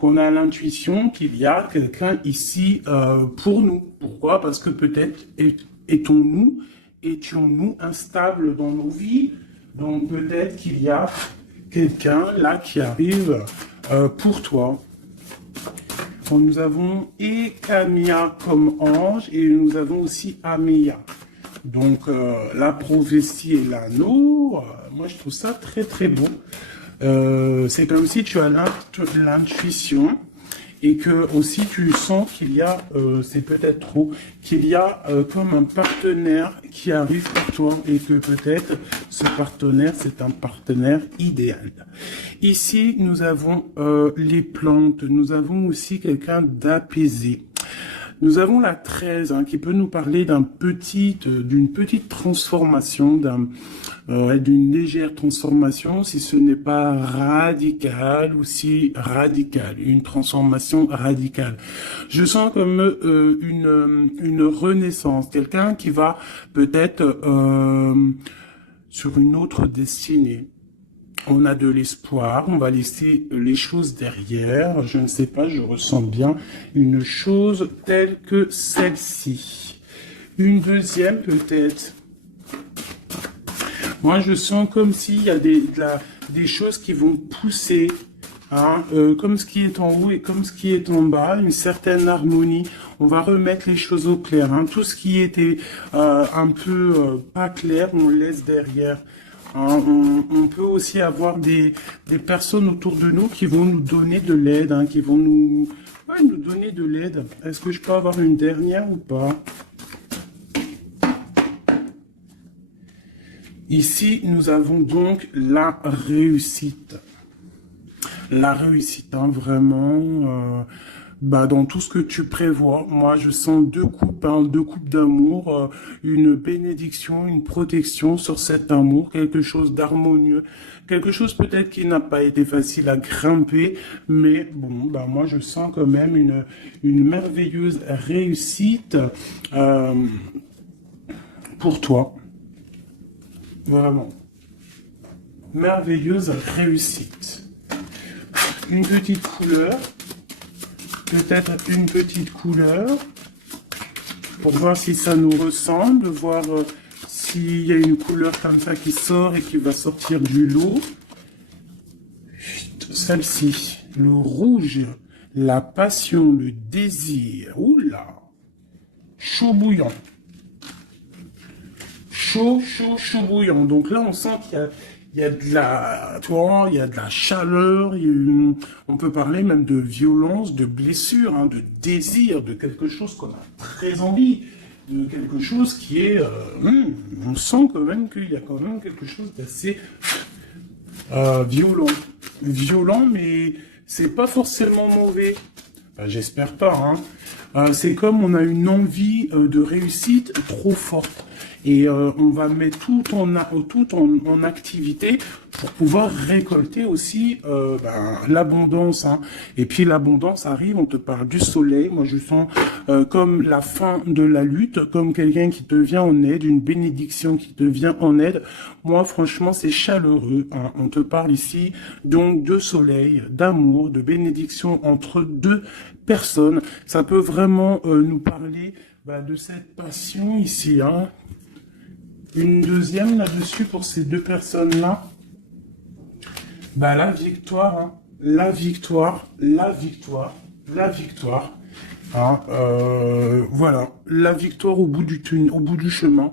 qu'on a l'intuition qu'il y a quelqu'un ici pour nous. Pourquoi? Parce que peut-être étions-nous instables dans nos vies. Donc peut-être qu'il y a quelqu'un là qui arrive pour toi. Bon, nous avons Ekamia comme ange et nous avons aussi Améa. Donc la prophétie et l'anneau, moi je trouve ça très très bon. C'est comme si tu as l'intuition et que aussi tu sens qu'il y a, c'est peut-être trop, qu'il y a comme un partenaire qui arrive pour toi et que peut-être ce partenaire, c'est un partenaire idéal. Ici, nous avons les plantes, nous avons aussi quelqu'un d'apaisé. Nous avons la 13 qui peut nous parler d'une petite transformation, d'une légère transformation, si ce n'est pas radical ou si radical, une transformation radicale. Je sens comme une renaissance, quelqu'un qui va peut-être sur une autre destinée. On a de l'espoir, on va laisser les choses derrière, je ne sais pas, je ressens bien une chose telle que celle-ci. Une deuxième peut-être. Moi je sens comme s'il y a des choses qui vont pousser, comme ce qui est en haut et comme ce qui est en bas, une certaine harmonie. On va remettre les choses au clair, tout ce qui était un peu pas clair, on le laisse derrière. On peut aussi avoir des personnes autour de nous qui vont nous donner de l'aide, qui vont nous donner de l'aide. Est-ce que je peux avoir une dernière ou pas? Ici, nous avons donc la réussite. La réussite, vraiment... dans tout ce que tu prévois, moi je sens deux coupes d'amour, une bénédiction, une protection sur cet amour, quelque chose d'harmonieux, quelque chose peut-être qui n'a pas été facile à grimper, mais bon, moi je sens quand même une merveilleuse réussite pour toi, vraiment, merveilleuse réussite. Une petite couleur. Peut-être une petite couleur pour voir si ça nous ressemble, voir s'il y a une couleur comme ça qui sort et qui va sortir du lot. Celle-ci, le rouge, la passion, le désir. Oula, chaud bouillant. Chaud bouillant. Donc là, on sent il y a de la, tu vois, il y a de la chaleur, on peut parler même de violence, de blessure, de désir, de quelque chose qu'on a très envie, de quelque chose qui est, on sent quand même qu'il y a quand même quelque chose d'assez violent, mais c'est pas forcément mauvais. J'espère pas. C'est comme on a une envie de réussite trop forte. Et on va mettre tout en activité pour pouvoir récolter aussi l'abondance. Et puis l'abondance arrive, on te parle du soleil. Moi je sens comme la fin de la lutte, comme quelqu'un qui te vient en aide, une bénédiction qui te vient en aide. Moi franchement c'est chaleureux. On te parle ici donc de soleil, d'amour, de bénédiction entre deux personnes. Ça peut vraiment nous parler de cette passion ici. Une deuxième là-dessus pour ces deux personnes-là. La victoire, la victoire. Voilà, la victoire au bout du chemin.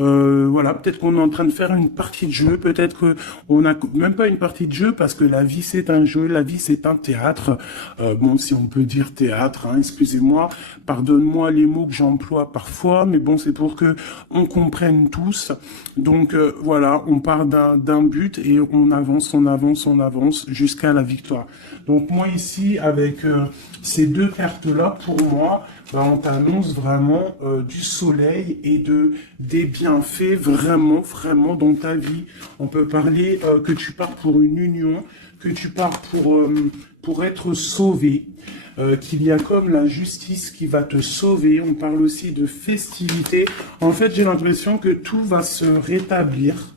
Voilà, peut-être qu'on est en train de faire une partie de jeu, peut-être qu'on n'a même pas une partie de jeu parce que la vie c'est un jeu, la vie c'est un théâtre. Bon, si on peut dire théâtre, excusez-moi, pardonne-moi les mots que j'emploie parfois, mais bon, c'est pour que on comprenne tous. Donc voilà, on part d'un but et on avance jusqu'à la victoire. Donc moi ici, avec ces deux cartes-là, pour moi, on t'annonce vraiment du soleil et des bienfaits vraiment dans ta vie. On peut parler que tu pars pour une union, que tu pars pour être sauvé, qu'il y a comme la justice qui va te sauver. On parle aussi de festivité. En fait, j'ai l'impression que tout va se rétablir.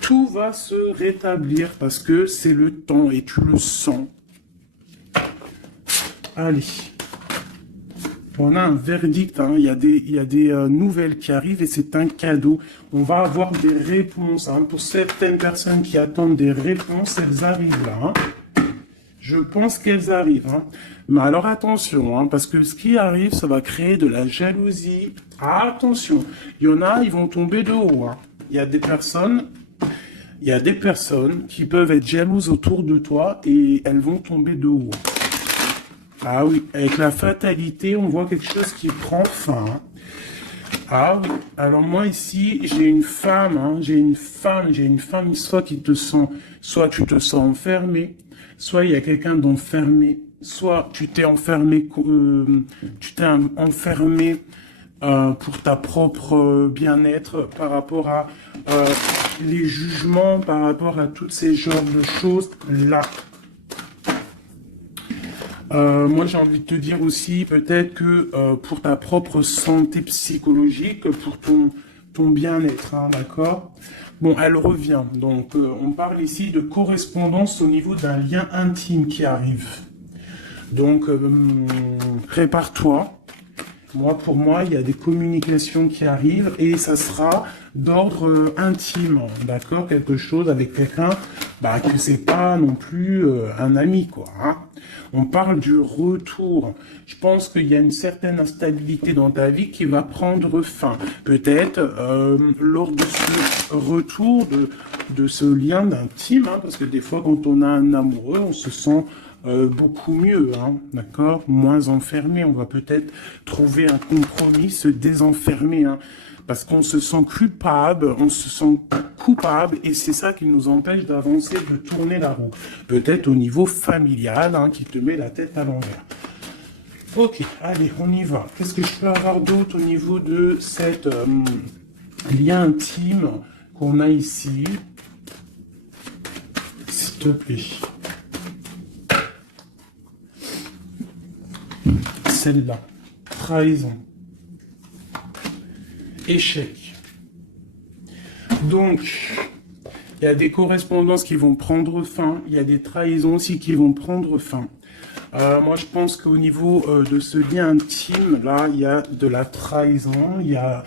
Tout va se rétablir parce que c'est le temps et tu le sens. Allez. On a un verdict, hein. Il y a des nouvelles qui arrivent et c'est un cadeau. On va avoir des réponses. Hein. Pour certaines personnes qui attendent des réponses, elles arrivent là. Hein. Je pense qu'elles arrivent. Hein. Mais alors attention, hein, parce que ce qui arrive, ça va créer de la jalousie. Attention, il y en a, ils vont tomber de haut. Hein. Il y a des personnes qui peuvent être jalouses autour de toi et elles vont tomber de haut. Ah oui, avec la fatalité, on voit quelque chose qui prend fin. Hein. Ah oui, alors moi ici, j'ai une femme, hein, j'ai une femme, soit tu te sens enfermé, soit il y a quelqu'un d'enfermé, soit tu t'es enfermé, pour ta propre bien-être par rapport à les jugements, par rapport à tous ces genres de choses là. Moi, j'ai envie de te dire aussi, peut-être que pour ta propre santé psychologique, pour ton bien-être, hein, d'accord? Bon, elle revient. Donc, on parle ici de correspondance au niveau d'un lien intime qui arrive. Donc, prépare-toi. Pour moi, il y a des communications qui arrivent et ça sera d'ordre intime, d'accord? Quelque chose avec quelqu'un, que c'est pas non plus un ami, quoi. Hein. On parle du retour. Je pense qu'il y a une certaine instabilité dans ta vie qui va prendre fin. Peut-être lors de ce retour de ce lien d'intime, hein, parce que des fois, quand on a un amoureux, on se sent beaucoup mieux, hein, d'accord? Moins enfermé, on va peut-être trouver un compromis, se désenfermer, hein, parce qu'on se sent coupable, et c'est ça qui nous empêche d'avancer, de tourner la roue. Peut-être au niveau familial, hein, qui te met la tête à l'envers. Ok, allez, on y va. Qu'est-ce que je peux avoir d'autre au niveau de cette lien intime qu'on a ici? S'il te plaît. Celle-là, trahison, échec. Donc, il y a des correspondances qui vont prendre fin, il y a des trahisons aussi qui vont prendre fin. Moi, je pense qu'au niveau de ce lien intime, là, il y a de la trahison, il y a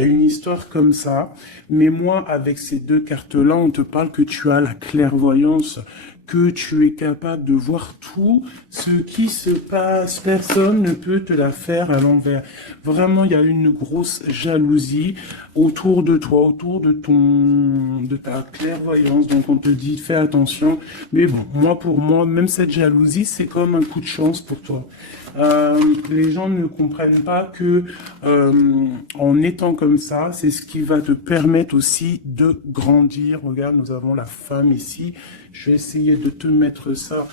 une histoire comme ça. Mais moi, avec ces deux cartes-là, on te parle que tu as la clairvoyance, que tu es capable de voir tout ce qui se passe. Personne ne peut te la faire à l'envers. Vraiment, il y a une grosse jalousie autour de toi, autour de ta clairvoyance. Donc, on te dit, fais attention. Mais bon, pour moi, même cette jalousie, c'est comme un coup de chance pour toi. Les gens ne comprennent pas que en étant comme ça, c'est ce qui va te permettre aussi de grandir. Regarde, nous avons la femme ici. Je vais essayer de te mettre ça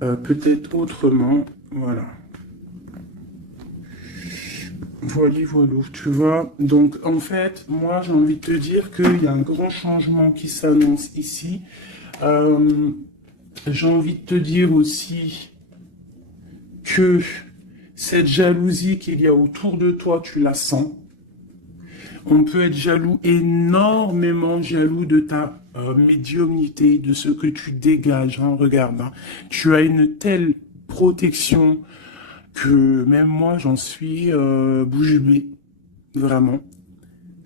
peut-être autrement. Voilà. Voilà, tu vois. Donc, en fait, moi, j'ai envie de te dire qu'il y a un grand changement qui s'annonce ici. J'ai envie de te dire aussi que cette jalousie qu'il y a autour de toi, tu la sens. On peut être jaloux, énormément jaloux de ta médiumnité, de ce que tu dégages. Hein, regarde, hein. Tu as une telle protection que même moi, j'en suis bouche bée. Vraiment.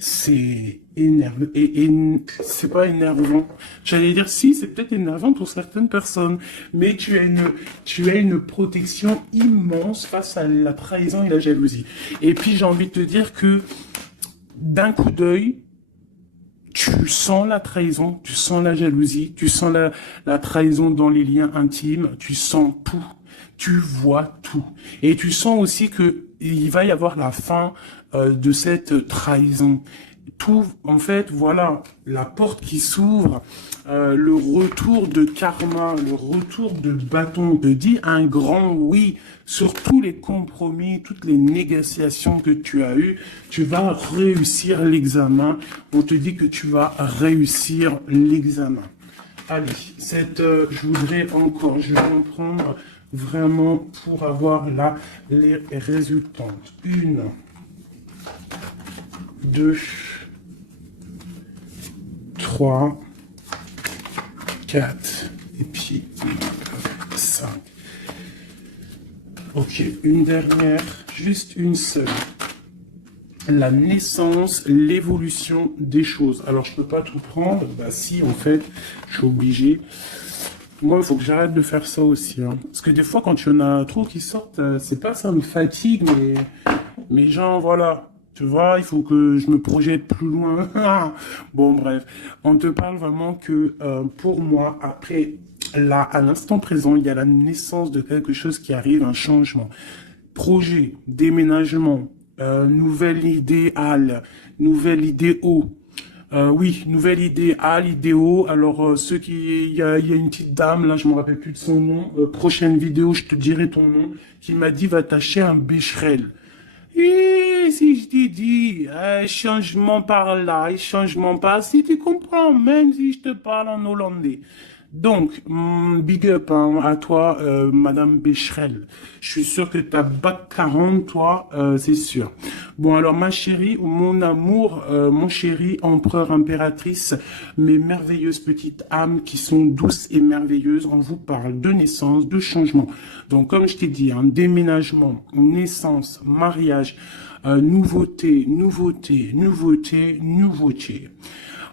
C'est énervant. Et c'est pas énervant. J'allais dire si, c'est peut-être énervant pour certaines personnes. Mais tu as une protection immense face à la trahison et la jalousie. Et puis j'ai envie de te dire que d'un coup d'œil, tu sens la trahison, tu sens la jalousie, tu sens la trahison dans les liens intimes, tu sens tout, tu vois tout. Et tu sens aussi que il va y avoir la fin de cette trahison. Tout, en fait, voilà, la porte qui s'ouvre, le retour de karma, le retour de bâton, te dit un grand oui sur tous les compromis, toutes les négociations que tu as eues. Tu vas réussir l'examen. On te dit que tu vas réussir l'examen. Allez, je voudrais encore, je vais en prendre vraiment pour avoir là les résultats. 1, 2, 3, 4, et puis 5. Ok, une dernière, juste une seule. La naissance, l'évolution des choses. Alors, je peux pas tout prendre. Bah si, en fait, je suis obligé. Moi, il faut que j'arrête de faire ça aussi. Hein. Parce que des fois, quand il y en a trop qui sortent, c'est pas ça me fatigue, mais genre, voilà. Tu vois, il faut que je me projette plus loin. Bon, bref. On te parle vraiment que pour moi, après, là, à l'instant présent, il y a la naissance de quelque chose qui arrive, un changement. Projet, déménagement, nouvelle idéale, nouvelle idéo. Oui, nouvelle idéale, idéo. Alors, il y a une petite dame, là, je me rappelle plus de son nom. Prochaine vidéo, je te dirai ton nom, qui m'a dit, va t'acheter un Becherel. Et si je t'ai dit, changement par là, changement par si tu comprends, même si je te parle en hollandais. Donc, big up hein, à toi, Madame Becherel. Je suis sûr que t'as bac 40, toi, c'est sûr. Bon, alors, ma chérie, ou mon amour, mon chéri, empereur, impératrice, mes merveilleuses petites âmes qui sont douces et merveilleuses, on vous parle de naissance, de changement. Donc, comme je t'ai dit, un déménagement, naissance, mariage, nouveauté, nouveauté, nouveauté, nouveauté.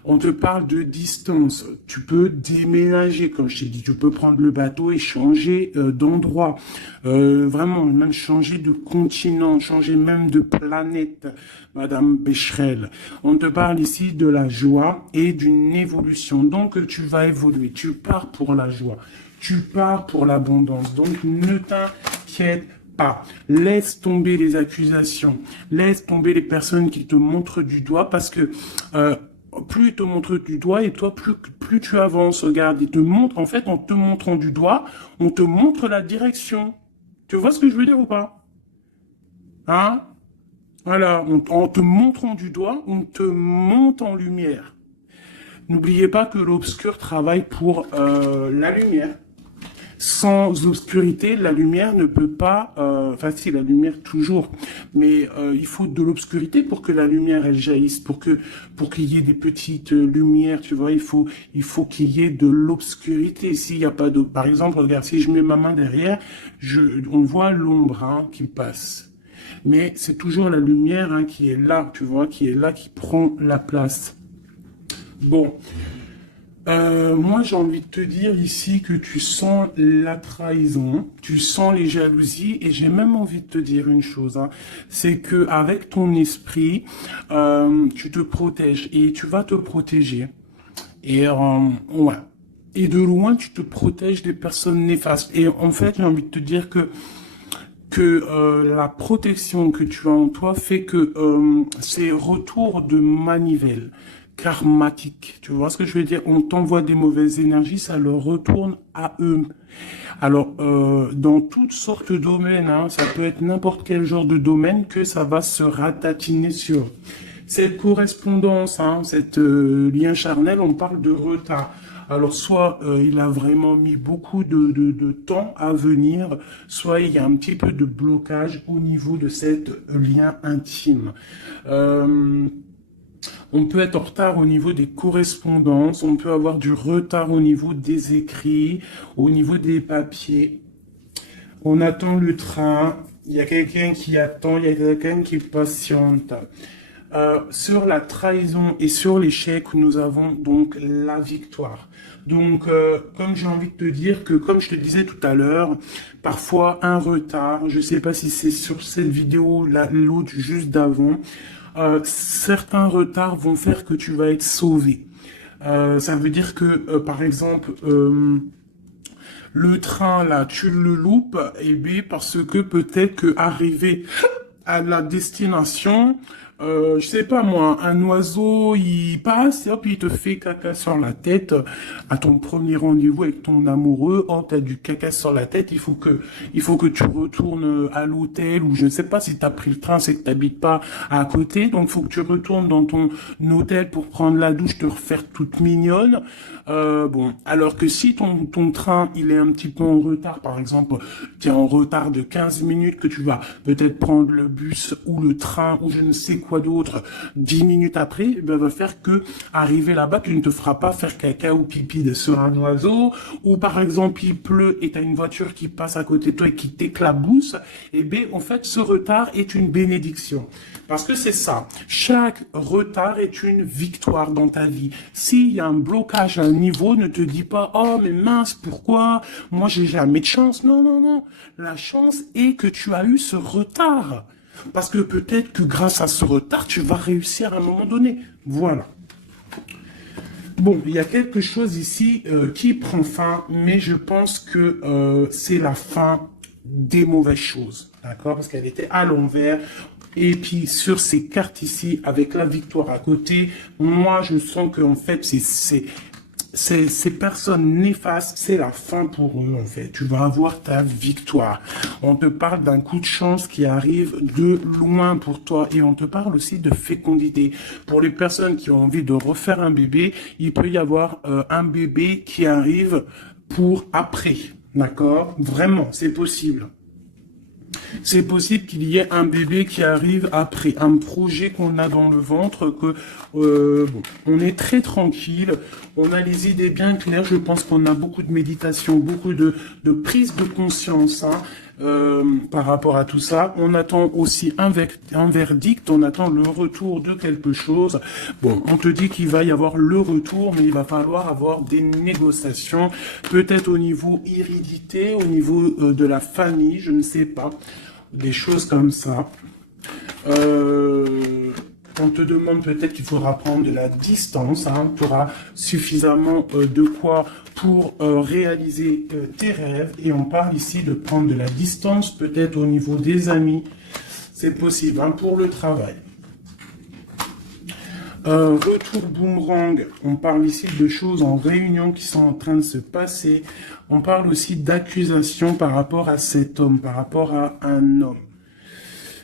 On te parle de distance. Tu peux déménager, comme je t'ai dit. Tu peux prendre le bateau et changer d'endroit. Vraiment, même changer de continent, changer même de planète, Madame Becherel. On te parle ici de la joie et d'une évolution. Donc, tu vas évoluer. Tu pars pour la joie. Tu pars pour l'abondance. Donc, ne t'inquiète pas. Laisse tomber les accusations. Laisse tomber les personnes qui te montrent du doigt parce que... plus ils te montrent du doigt et toi, plus tu avances. Regarde, ils te montrent, en fait, en te montrant du doigt, on te montre la direction. Tu vois ce que je veux dire ou pas? Hein? Voilà, en te montrant du doigt, on te monte en lumière. N'oubliez pas que l'obscur travaille pour la lumière. Sans obscurité, la lumière ne peut pas... Enfin, si, la lumière toujours. Mais il faut de l'obscurité pour que la lumière, elle jaillisse. Pour qu'il y ait des petites lumières, tu vois, il faut qu'il y ait de l'obscurité. S'il n'y a pas d'eau... Par exemple, regarde, si je mets ma main derrière, on voit l'ombre hein, qui passe. Mais c'est toujours la lumière hein, qui est là, tu vois, qui est là, qui prend la place. Bon... moi, j'ai envie de te dire ici que tu sens la trahison, tu sens les jalousies, et j'ai même envie de te dire une chose, hein, c'est que avec ton esprit, tu te protèges et tu vas te protéger. Et ouais. Et de loin, tu te protèges des personnes néfastes. Et en fait, j'ai envie de te dire que la protection que tu as en toi fait que c'est retour de manivelle karmatique. Tu vois ce que je veux dire? On t'envoie des mauvaises énergies, ça leur retourne à eux. Alors, dans toutes sortes de domaines, hein, ça peut être n'importe quel genre de domaine que ça va se ratatiner sur. Cette correspondance, hein, cette lien charnel, on parle de retard. Alors, soit il a vraiment mis beaucoup de temps à venir, soit il y a un petit peu de blocage au niveau de cette lien intime. On peut être en retard au niveau des correspondances, on peut avoir du retard au niveau des écrits, au niveau des papiers. On attend le train, il y a quelqu'un qui attend, il y a quelqu'un qui patiente. Sur la trahison et sur l'échec, nous avons donc la victoire. Donc, comme j'ai envie de te dire que, comme je te disais tout à l'heure, parfois un retard, je ne sais pas si c'est sur cette vidéo, l'autre juste d'avant, certains retards vont faire que tu vas être sauvé. Ça veut dire que, par exemple, le train, là, tu le loupes, et bien, parce que peut-être que arrivé à la destination, je sais pas moi, un oiseau, il passe, et hop, il te fait caca sur la tête. À ton premier rendez-vous avec ton amoureux, oh, t'as du caca sur la tête, il faut que tu retournes à l'hôtel, ou je ne sais pas si t'as pris le train, c'est que t'habites pas à côté, donc faut que tu retournes dans ton hôtel pour prendre la douche, te refaire toute mignonne. Bon, alors que si ton train, il est un petit peu en retard, par exemple, tu es en retard de 15 minutes, que tu vas peut-être prendre le bus ou le train, ou je ne sais quoi, quoi d'autre 10 minutes après, eh ben, va faire que arriver là-bas, tu ne te feras pas faire caca ou pipi sur un oiseau, ou par exemple il pleut et tu as une voiture qui passe à côté de toi et qui t'éclabousse, eh bien en fait ce retard est une bénédiction. Parce que c'est ça, chaque retard est une victoire dans ta vie. S'il y a un blocage à un niveau, ne te dis pas, oh mais mince, pourquoi moi j'ai jamais de chance. Non, non, non. La chance est que tu as eu ce retard. Parce que peut-être que grâce à ce retard, tu vas réussir à un moment donné. Voilà. Bon, il y a quelque chose ici qui prend fin, mais je pense que c'est la fin des mauvaises choses. D'accord? Parce qu'elle était à l'envers. Et puis sur ces cartes ici, avec la victoire à côté, moi je sens que en fait ces personnes néfastes, c'est la fin pour eux en fait. Tu vas avoir ta victoire. On te parle d'un coup de chance qui arrive de loin pour toi et on te parle aussi de fécondité. Pour les personnes qui ont envie de refaire un bébé, il peut y avoir un bébé qui arrive pour après. D'accord? Vraiment, c'est possible. C'est possible qu'il y ait un bébé qui arrive après, un projet qu'on a dans le ventre, que bon, on est très tranquille, on a les idées bien claires, je pense qu'on a beaucoup de méditation, beaucoup de prise de conscience hein, par rapport à tout ça. On attend aussi un verdict, on attend le retour de quelque chose. Bon, on te dit qu'il va y avoir le retour, mais il va falloir avoir des négociations, peut-être au niveau hérédité, au niveau de la famille, je ne sais pas. Des choses comme ça. On te demande peut-être qu'il faudra prendre de la distance. Hein, tu auras suffisamment de quoi pour réaliser tes rêves. Et on parle ici de prendre de la distance, peut-être au niveau des amis. C'est possible hein, pour le travail. Retour boomerang, on parle ici de choses en réunion qui sont en train de se passer. On parle aussi d'accusations par rapport à cet homme, par rapport à un homme.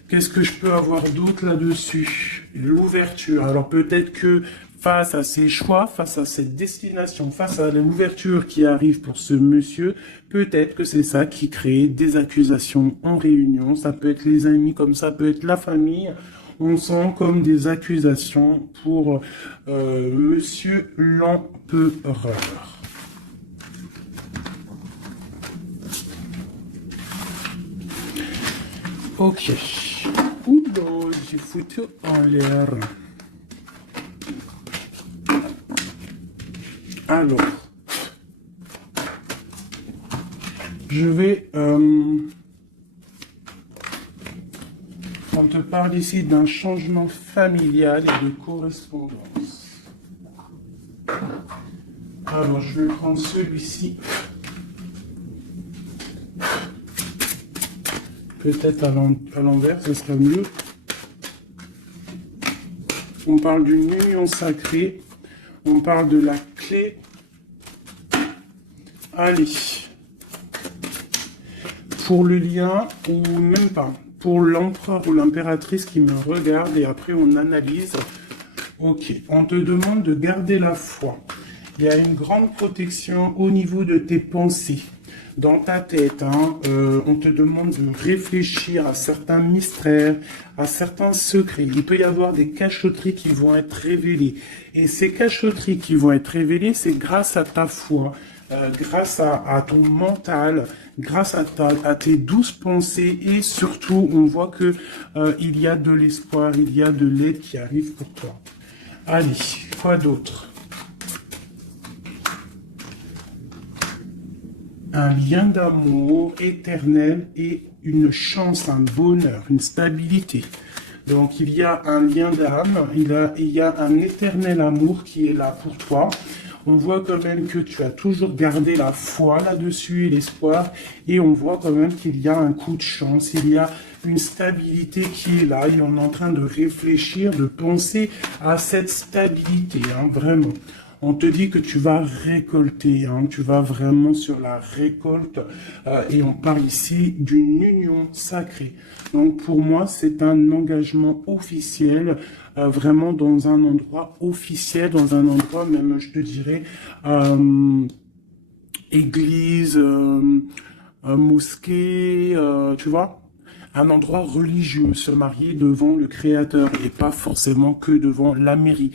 Qu'est-ce que je peux avoir d'autre là-dessus? L'ouverture. Alors peut-être que face à ses choix, face à cette destination, face à l'ouverture qui arrive pour ce monsieur, peut-être que c'est ça qui crée des accusations en réunion. Ça peut être les amis, comme ça peut être la famille. On sent comme des accusations pour monsieur l'empereur. Ok. Oula, j'ai foutu en l'air. Alors, je vais... on te parle ici d'un changement familial et de correspondance. Alors, je vais prendre celui-ci. Peut-être à l'envers, ce sera mieux. On parle d'une union sacrée. On parle de la clé. Allez. Pour le lien, ou même pas. Pour l'empereur ou l'impératrice qui me regarde et après on analyse. Ok, on te demande de garder la foi. Il y a une grande protection au niveau de tes pensées. Dans ta tête, hein, on te demande de réfléchir à certains mystères, à certains secrets. Il peut y avoir des cachotteries qui vont être révélées. Et ces cachotteries qui vont être révélées, c'est grâce à ta foi, grâce à ton mental, grâce à tes douces pensées. Et surtout, on voit que il y a de l'espoir, il y a de l'aide qui arrive pour toi. Allez, quoi d'autre? Un lien d'amour éternel et une chance, un bonheur, une stabilité. Donc il y a un lien d'âme, il y a un éternel amour qui est là pour toi. On voit quand même que tu as toujours gardé la foi là-dessus et l'espoir. Et on voit quand même qu'il y a un coup de chance, il y a une stabilité qui est là. Et on est en train de réfléchir, de penser à cette stabilité, hein, vraiment. On te dit que tu vas récolter, hein, tu vas vraiment sur la récolte. Et on parle ici d'une union sacrée. Donc pour moi, c'est un engagement officiel, vraiment dans un endroit officiel, dans un endroit même, je te dirais, église, mosquée, tu vois. un endroit religieux, se marier devant le Créateur et pas forcément que devant la mairie.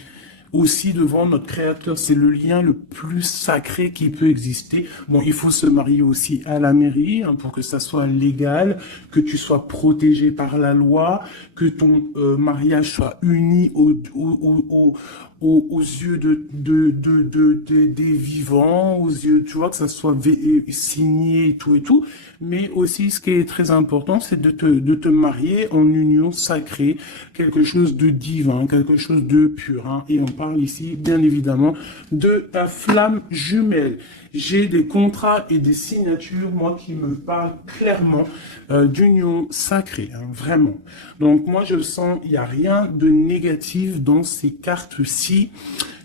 Aussi devant notre Créateur, c'est le lien le plus sacré qui peut exister. Bon, il faut se marier aussi à la mairie hein, pour que ça soit légal, que tu sois protégé par la loi, que ton mariage soit uni aux yeux des vivants, aux yeux, tu vois, que ça soit signé et tout. Mais aussi, ce qui est très important, c'est de te marier en union sacrée, quelque chose de divin, quelque chose de pur. Hein. Et on parle ici, bien évidemment, de ta flamme jumelle. J'ai des contrats et des signatures, moi, qui me parlent clairement d'union sacrée, hein, vraiment. Donc, moi, je sens, il n'y a rien de négatif dans ces cartes-ci.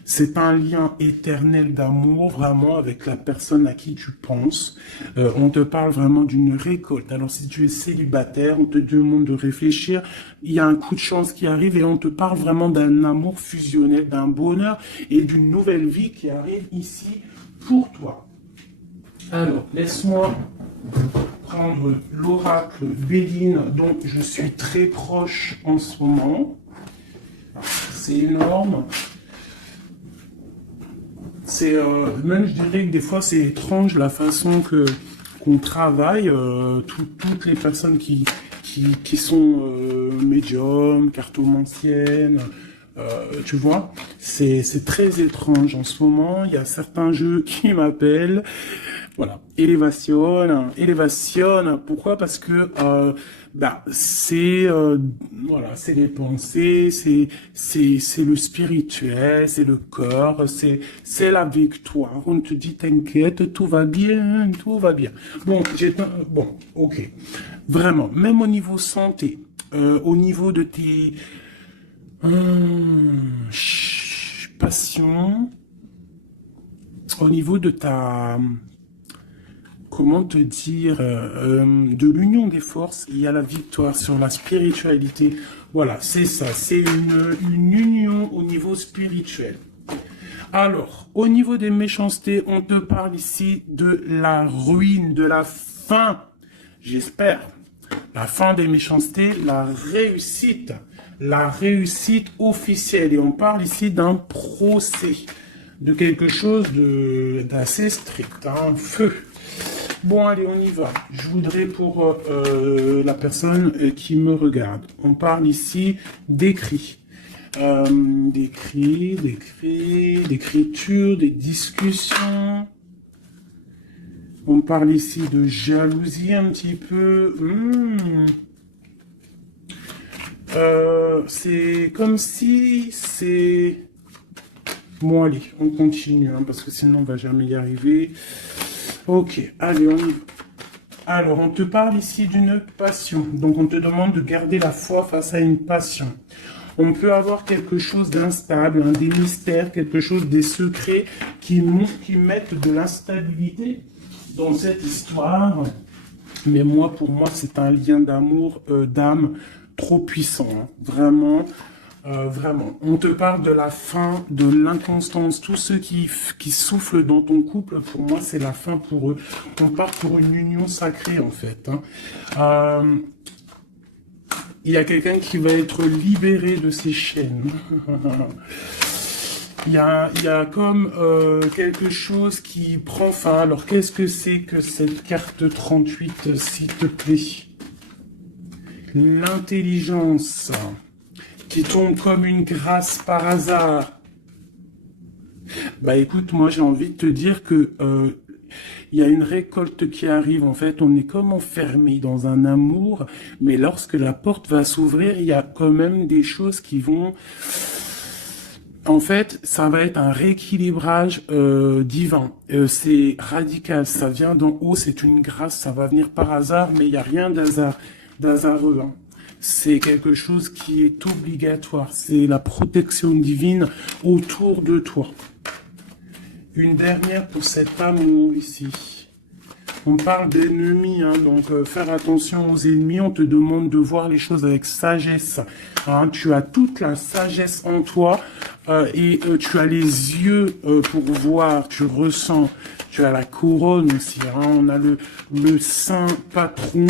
C'est un lien éternel d'amour, vraiment, avec la personne à qui tu penses. On te parle vraiment d'une récolte. Alors, si tu es célibataire, on te demande de réfléchir. Il y a un coup de chance qui arrive et on te parle vraiment d'un amour fusionnel, d'un bonheur et d'une nouvelle vie qui arrive ici pour toi. Alors, laisse-moi prendre l'oracle Béline dont je suis très proche en ce moment. C'est énorme. C'est même je dirais que des fois c'est étrange la façon qu'on travaille. Toutes les personnes qui sont médiums, cartomanciennes, tu vois, c'est très étrange en ce moment. Il y a certains jeux qui m'appellent. Voilà, élévation. Pourquoi? Parce que c'est voilà, c'est les pensées, c'est le spirituel, c'est le corps, c'est la victoire. On te dit t'inquiète, tout va bien, tout va bien. Bon, ok, vraiment, même au niveau santé, au niveau de tes passions, au niveau de ta comment te dire, de l'union des forces, il y a la victoire sur la spiritualité. Voilà, c'est ça, c'est une union au niveau spirituel. Alors, au niveau des méchancetés, on te parle ici de la ruine, de la fin, j'espère, la fin des méchancetés, la réussite officielle. Et on parle ici d'un procès, de quelque chose d'assez strict, un feu. Bon, allez, on y va. Je voudrais pour la personne qui me regarde. On parle ici d'écrit. D'écriture, des discussions. On parle ici de jalousie un petit peu. C'est comme si c'est... Bon, allez, on continue, hein, parce que sinon on va jamais y arriver. Ok, allez, on y va. Alors, on te parle ici d'une passion. Donc, on te demande de garder la foi face à une passion. On peut avoir quelque chose d'instable, hein, des mystères, quelque chose, des secrets qui mettent de l'instabilité dans cette histoire. Mais moi, pour moi, c'est un lien d'amour, d'âme trop puissant. Hein. Vraiment. Vraiment, on te parle de la fin, de l'inconstance, tous ceux qui soufflent dans ton couple, pour moi c'est la fin pour eux. On part pour une union sacrée en fait. Hein. Il y a quelqu'un qui va être libéré de ses chaînes. Il y a comme quelque chose qui prend fin. Alors qu'est-ce que c'est que cette carte 38, s'il te plaît? L'intelligence qui tombe comme une grâce par hasard. Bah écoute, moi j'ai envie de te dire que il y a une récolte qui arrive. En fait, on est comme enfermé dans un amour, mais lorsque la porte va s'ouvrir, il y a quand même des choses qui vont... En fait, ça va être un rééquilibrage divin. C'est radical, ça vient d'en haut, c'est une grâce, ça va venir par hasard, mais il n'y a rien d'hasareux. Hein. C'est quelque chose qui est obligatoire. C'est la protection divine autour de toi. Une dernière pour cet amour ici. On parle d'ennemis, hein, donc faire attention aux ennemis. On te demande de voir les choses avec sagesse. Hein, tu as toute la sagesse en toi et tu as les yeux pour voir, tu ressens. Tu as la couronne aussi. Hein, on a le saint patron.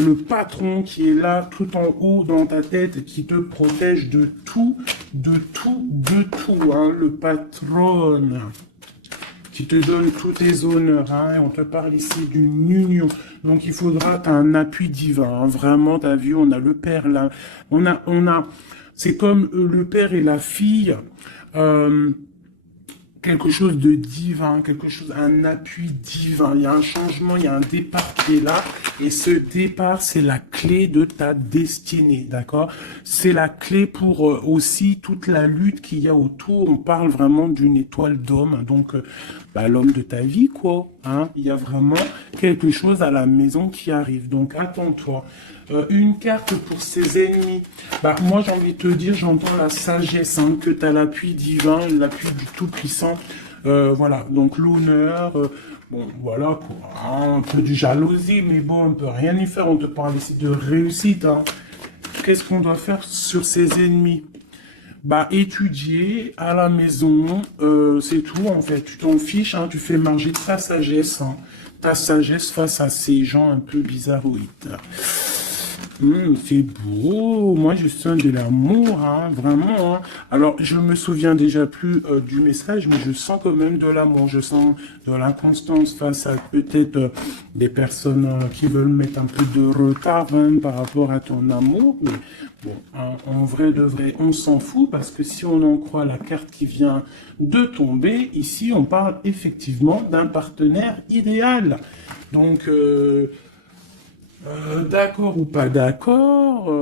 le patron qui est là tout en haut dans ta tête, qui te protège de tout, hein, le patron qui te donne tous tes honneurs, hein, et on te parle ici d'une union. Donc il faudra, t'as un appui divin, hein, vraiment, t'as vu, on a le père là, c'est comme le père et la fille, quelque chose de divin, un appui divin. Il y a un changement, il y a un départ qui est là. Et ce départ, c'est la clé de ta destinée, d'accord? C'est la clé pour aussi toute la lutte qu'il y a autour. On parle vraiment d'une étoile d'homme. Donc, l'homme de ta vie, quoi. Hein? Il y a vraiment quelque chose à la maison qui arrive. Donc, attends-toi. Une carte pour ses ennemis. Moi, j'ai envie de te dire, j'entends la sagesse, hein, que tu as l'appui divin, l'appui du Tout-Puissant. Voilà, donc l'honneur, bon, voilà, quoi, hein, un peu de jalousie, mais bon, on peut rien y faire, on te parle ici de réussite. Hein. Qu'est-ce qu'on doit faire sur ses ennemis? Étudier à la maison, c'est tout, en fait. Tu t'en fiches, hein, tu fais marger ta sagesse, hein, face à ces gens un peu bizarroïdes. C'est beau, moi je sens de l'amour, hein, vraiment. Hein. Alors je me souviens déjà plus du message, mais je sens quand même de l'amour, je sens de l'inconstance face à peut-être des personnes qui veulent mettre un peu de retard hein, par rapport à ton amour. Mais bon, hein, en vrai de vrai, on s'en fout parce que si on en croit la carte qui vient de tomber, ici on parle effectivement d'un partenaire idéal. Donc d'accord ou pas d'accord,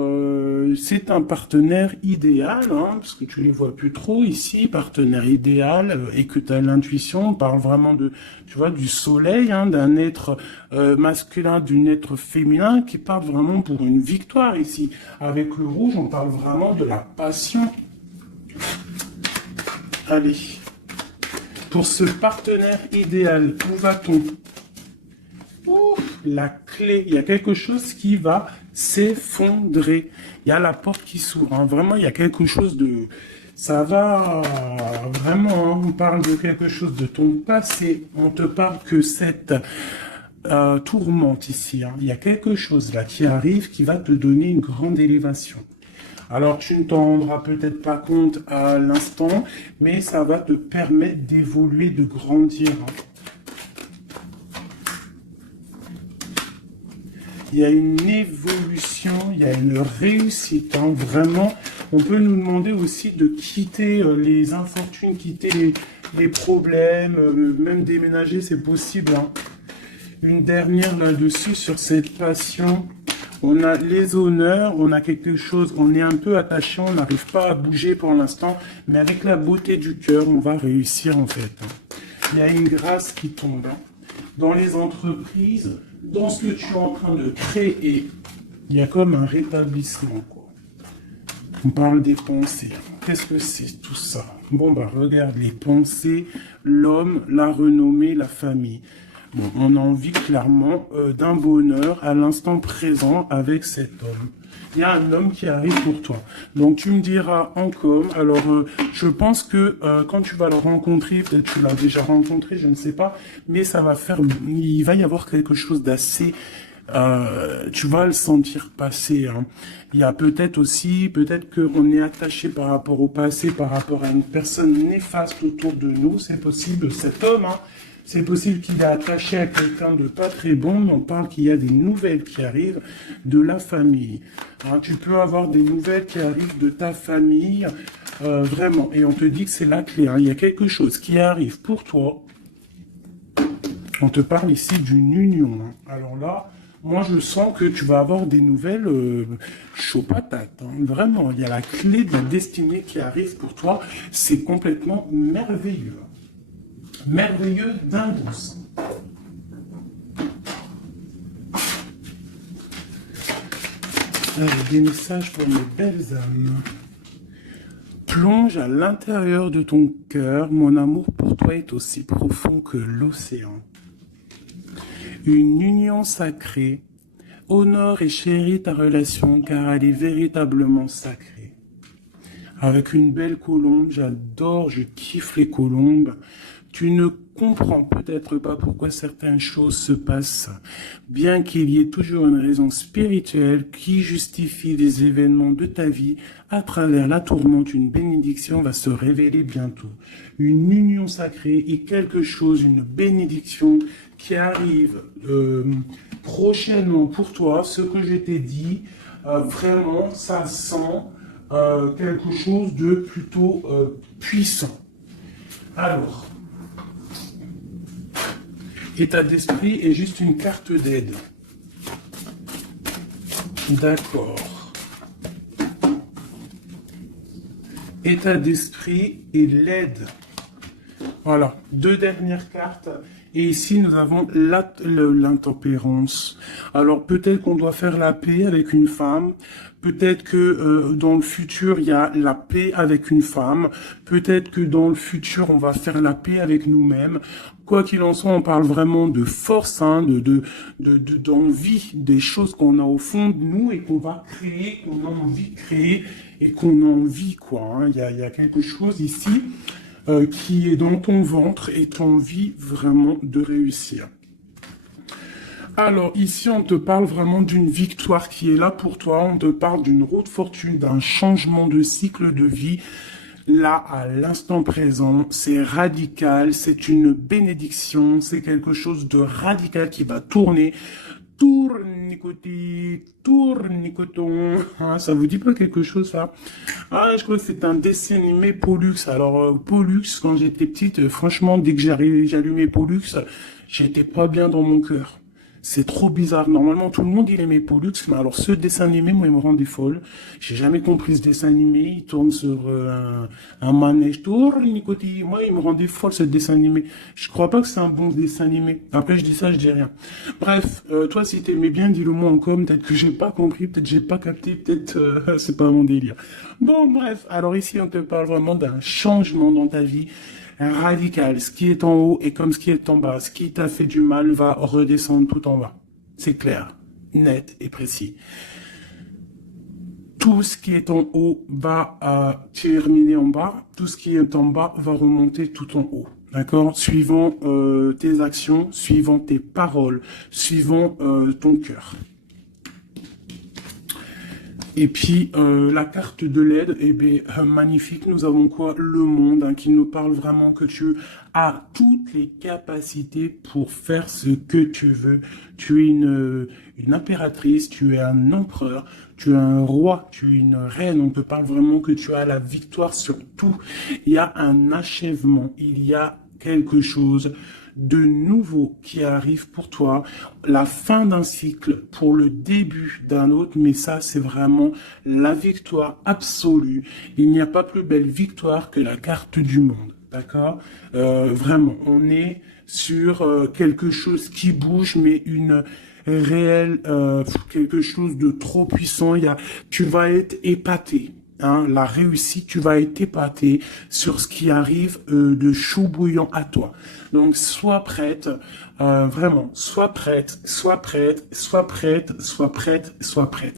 c'est un partenaire idéal, hein, parce que tu les vois plus trop ici, partenaire idéal, et que tu as l'intuition, on parle vraiment de, tu vois, du soleil, hein, d'un être masculin, d'un être féminin, qui parle vraiment pour une victoire ici. Avec le rouge, on parle vraiment de la passion. Allez, pour ce partenaire idéal, où va-t-on ? La clé, il y a quelque chose qui va s'effondrer. Il y a la porte qui s'ouvre. Hein. Vraiment, il y a quelque chose de... Ça va vraiment, hein, on parle de quelque chose de ton passé. On te parle que cette tourmente ici. Hein. Il y a quelque chose là qui arrive qui va te donner une grande élévation. Alors, tu ne t'en rendras peut-être pas compte à l'instant, mais ça va te permettre d'évoluer, de grandir. Hein. Il y a une évolution, il y a une réussite. Hein. Vraiment, on peut nous demander aussi de quitter les infortunes, quitter les problèmes, même déménager, c'est possible. Hein. Une dernière là-dessus sur cette passion. On a les honneurs, on a quelque chose, on est un peu attaché, on n'arrive pas à bouger pour l'instant, mais avec la beauté du cœur, on va réussir en fait. Il y a une grâce qui tombe. Hein. Dans les entreprises, dans ce que tu es en train de créer, il y a comme un rétablissement, quoi. On parle des pensées. Qu'est-ce que c'est tout ça? Bon, regarde, les pensées, l'homme, la renommée, la famille. Bon, on a envie clairement d'un bonheur à l'instant présent avec cet homme. Il y a un homme qui arrive pour toi. Donc tu me diras en com. Alors je pense que quand tu vas le rencontrer, peut-être tu l'as déjà rencontré, je ne sais pas, mais ça va faire, il va y avoir quelque chose d'assez, tu vas le sentir passer. Hein. Il y a peut-être aussi, peut-être qu'on est attaché par rapport au passé, par rapport à une personne néfaste autour de nous. C'est possible, cet homme. Hein, c'est possible qu'il est attaché à quelqu'un de pas très bon. On parle qu'il y a des nouvelles qui arrivent de la famille. Hein, tu peux avoir des nouvelles qui arrivent de ta famille, vraiment. Et on te dit que c'est la clé. Hein. Il y a quelque chose qui arrive pour toi. On te parle ici d'une union. Hein. Alors là, moi je sens que tu vas avoir des nouvelles chaud patate. Hein. Vraiment, il y a la clé de la destinée qui arrive pour toi. C'est complètement merveilleux. Merveilleux d'un bon sens. Allez, des messages pour mes belles âmes. Plonge à l'intérieur de ton cœur. Mon amour pour toi est aussi profond que l'océan. Une union sacrée. Honore et chéris ta relation car elle est véritablement sacrée. Avec une belle colombe, j'adore, je kiffe les colombes. Tu ne comprends peut-être pas pourquoi certaines choses se passent, bien qu'il y ait toujours une raison spirituelle qui justifie les événements de ta vie. À travers la tourmente, une bénédiction va se révéler bientôt. Une union sacrée et quelque chose, une bénédiction qui arrive prochainement pour toi. Ce que je t'ai dit, vraiment, ça sent quelque chose de plutôt puissant. Alors, état d'esprit est juste une carte d'aide. D'accord. État d'esprit et l'aide. Voilà, 2 dernières cartes. Et ici, nous avons l'intempérance. Alors, peut-être qu'on doit faire la paix avec une femme. Peut-être que dans le futur, il y a la paix avec une femme. Peut-être que dans le futur, on va faire la paix avec nous-mêmes. Quoi qu'il en soit, on parle vraiment de force, hein, d'envie, des choses qu'on a au fond de nous et qu'on va créer, qu'on a envie de créer et qu'on a envie, quoi. Hein. Il y a quelque chose ici qui est dans ton ventre et tu as envie vraiment de réussir. Alors ici, on te parle vraiment d'une victoire qui est là pour toi. On te parle d'une route fortune, d'un changement de cycle de vie. Là, à l'instant présent, c'est radical, c'est une bénédiction, c'est quelque chose de radical qui va tourner. Tournicoton. Ah, ça vous dit pas quelque chose, ça? Ah, je crois que c'est un dessin animé Pollux. Alors, Pollux, quand j'étais petite, franchement, dès que j'allumais Pollux, j'étais pas bien dans mon cœur. C'est trop bizarre. Normalement, tout le monde, il aimait Pollux, mais alors ce dessin animé, moi, il me rendait folle. J'ai jamais compris ce dessin animé. Il tourne sur un manège. Tournicotis. Moi, il me rendait folle, ce dessin animé. Je crois pas que c'est un bon dessin animé. Après, je dis ça, je dis rien. Bref, toi, si t'aimais bien, dis-le moi en com. Peut-être que j'ai pas compris, peut-être j'ai pas capté, peut-être c'est pas mon délire. Bon, bref. Alors ici, on te parle vraiment d'un changement dans ta vie. Radical, ce qui est en haut est comme ce qui est en bas. Ce qui t'a fait du mal va redescendre tout en bas. C'est clair, net et précis. Tout ce qui est en haut va terminer en bas. Tout ce qui est en bas va remonter tout en haut. D'accord? Suivant tes actions, suivant tes paroles, suivant ton cœur. Et puis, la carte de l'aide, eh bien, magnifique. Nous avons quoi? Le monde, hein, qui nous parle vraiment que tu as toutes les capacités pour faire ce que tu veux. Tu es une impératrice, tu es un empereur, tu es un roi, tu es une reine. On te parle vraiment que tu as la victoire sur tout. Il y a un achèvement, il y a quelque chose de nouveau qui arrive pour toi, la fin d'un cycle pour le début d'un autre, mais ça c'est vraiment la victoire absolue. Il n'y a pas plus belle victoire que la carte du monde, d'accord? Vraiment, on est sur quelque chose qui bouge, mais une réelle, quelque chose de trop puissant. Tu vas être épaté. Hein, la réussite, tu vas être épaté sur ce qui arrive de chaud bouillant à toi. Donc, sois prête, vraiment, sois prête, sois prête, sois prête, sois prête, sois prête.